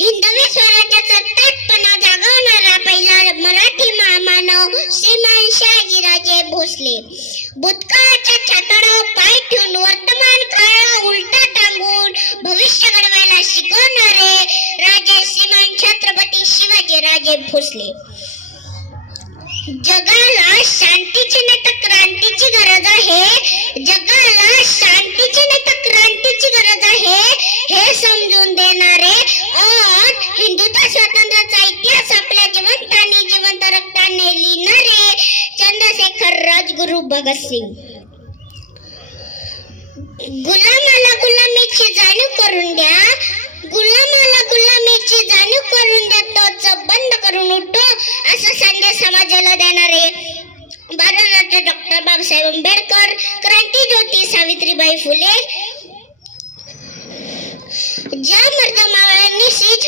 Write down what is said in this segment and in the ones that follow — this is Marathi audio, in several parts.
हिंदवी स्वराज्याचा जागवणारा पहिला मराठी महामानव श्रीमान शहाजीराजे भोसले. भूतकाळाच्या छाताडावर पाय ठेवून वर्तमान काळाला उलटा टांगून भविष्य घडवायला शिकवणारे राजे श्रीमान छत्रपती शिवाजी राजे भोसले. जगाला शांतीची नाही तर क्रांतीची गरज आहे. जगाला शांतीची नाही तर क्रांतीची गरज आहे हे समजून देणारे और हिंदुत्व स्वातंत्र्याचा इतिहास आपल्या जिवंत आणि जिवंत रक्ताने लिहिणारे चंद्रशेखर राजगुरु भगतसिंग गुलामाला गुलामीची जाणीव करून द्या. गुलामाला गुलामीची जाणीव करून द्या. तो बंद करून उठतो असं संदेश समाजाला देणारे भारतरत्न डॉक्टर बाबासाहेब आंबेडकर क्रांती ज्योती सावित्रीबाई फुले. ज्या मर्दमा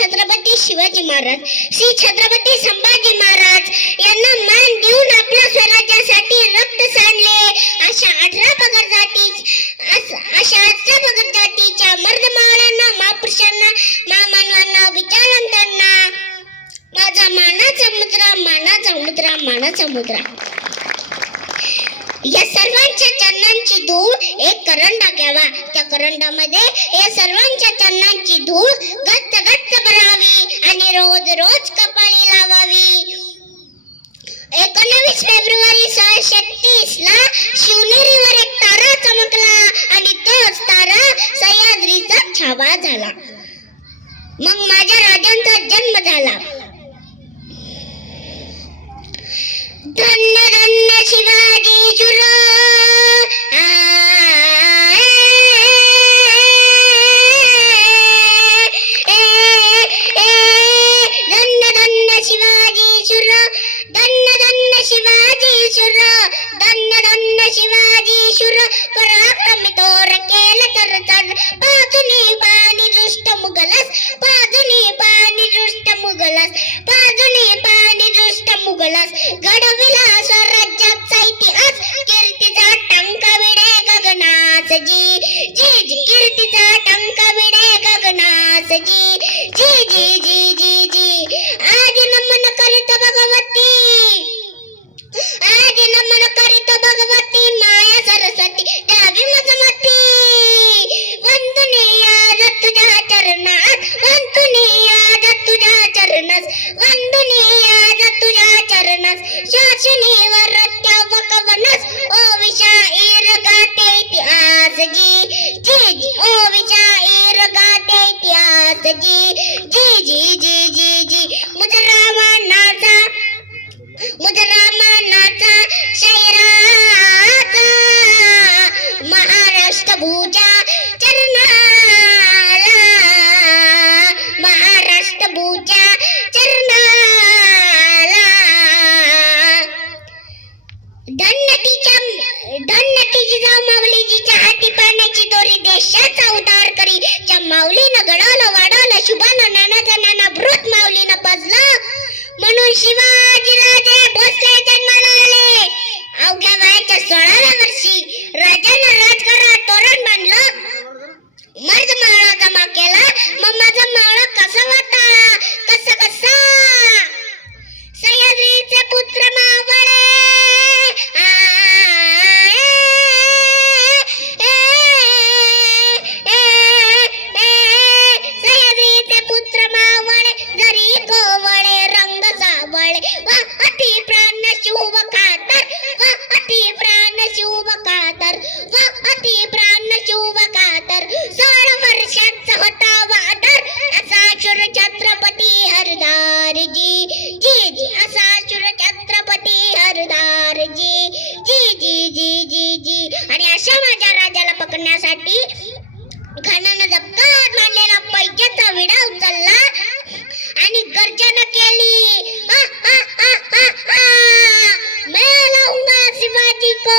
छत्रपती शिवाजी महाराज श्री छत्रपती संभाजी महाराज यांना मान देऊन आपल्या स्वराज्यासाठी रक्त सांडले. अशा अठरा पगार जाती अशा अठरा पगार जातीच्या मर्दमावळ्यांना महापुरुषांना महामानवांना विचारवंतांना माझा मानाचा मुद्रा मानाचा मुद्रा मानाचा मुद्रा. या सर्वांच्या चरणांची धूळ एक करंडा घ्यावा. त्या करंडामध्ये या सर्वांच्या चरणांची धूळ गच्च गच्च करावी आणि रोज रोज कपाळी लावावी. एकोणवीस फेब्रुवारी सहाशे तीस ला शिवनेरीवर एक तारा चमकला आणि तोच तारा सह्याद्रीचा छावा झाला. गगनास जी जी जी ओ विचार गाते इतिहास जी जी जी जी जी जी मुझ रामानाचा मुझ रामानाचा शहराचा महाराष्ट्र भूजा चरणाला महाराष्ट्र भूजा चरणाला. धन्नतीच्या धन्नतीची जाऊ मावली हाती दोरी देशाचा उद्धार करी. ज्या माऊलीनं घडवलं वाढवलं शुभानं नानाचा नाना भृत माऊलीनं पाजलं. म्हणून शिवाजी राजे भोसले अशा माझ्या राजाला पकडण्यासाठी? खानानं जप्तात मारलेला पैशाचा विडा उचलला आणि गर्जना केली. आ, आ, आ, आ, आ. मैं लाऊंगा शिवाजी को.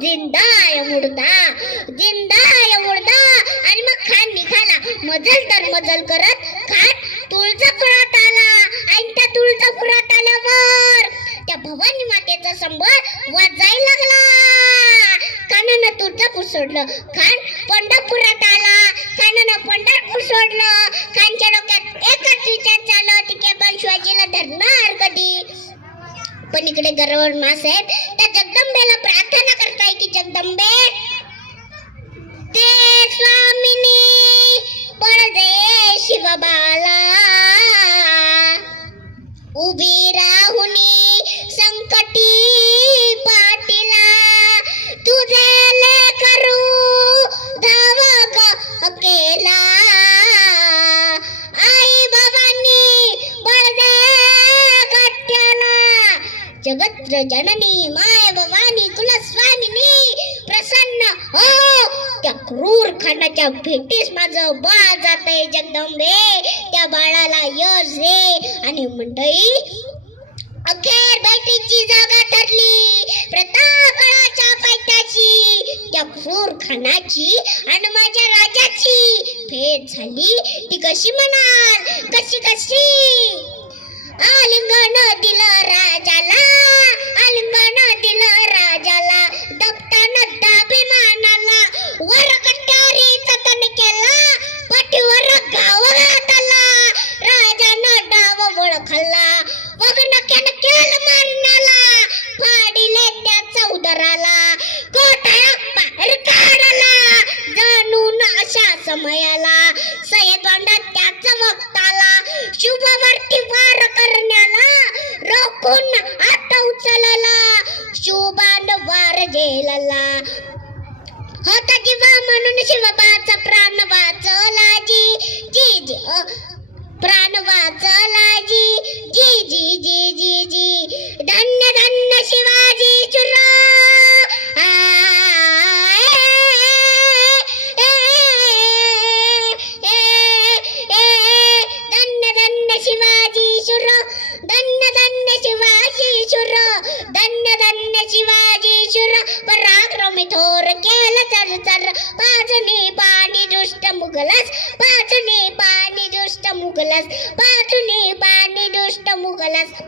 जिंदा मुर्दा जिंदा मुर्दा. आणि मग खान निघाला. मजल तर मजल करत खान तुळजापुरात आला. आणि त्या तुळजापुरात आल्यावर त्या भवानी मातेचा संबळ वाजायला लागला. खानानं तुळजापूर सोडलं. खान पंढरपुरात आला. खानानं पंढरपूर सोडलं. खानच्या डोक्यात एकच विचार चालला की आपण शिवाजीला धरणार कधी? पण इकडे गरवड मास आहेत त्या जगदंबेला प्रार्थना करताय की जगदंबे ते स्वामिनी पळदे शिवबाला. उभी राहुनी संकटी जगत जननी माय भवानी कुलस्वामिनी प्रसन्न हो. त्या क्रूर खानाच्या भेटीस माझं बाळ जातंय जगदंबे. त्या बाळाला यश रे आणि मंडळी अखेर बैठकीची जागा ठरली. प्रतापळाच्या पायथ्याशी. त्या क्रूर खानाची आणि माझ्या राजाची भेट झाली. ती कशी म्हणाल? कशी कशी? रोखून आता उचलला. शुभान वार गेलेला होता जीवा म्हणून शिवबाचा प्राण वाचला. जी जी जी प्राण वा शिवाजी शुर पराक्रमी थोर केला चर चर। पाचने पाणी दुष्ट मुघलस पाचने पाणी दुष्ट मुघलस पाचने पाणी दुष्ट मुघलस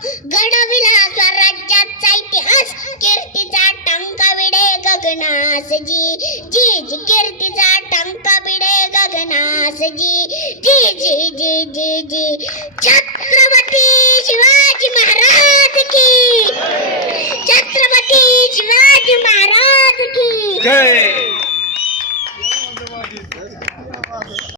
घडविला स्वराज्याचा इतिहास कीर्तीचा टंका विडे गगनास जी। जी जी कीर्तीचा टंका विडे गगनास जी। जी जी जी जी। जी छत्रपती शिवाजी महाराज की छत्रपती शिवाजी महाराज की. जय.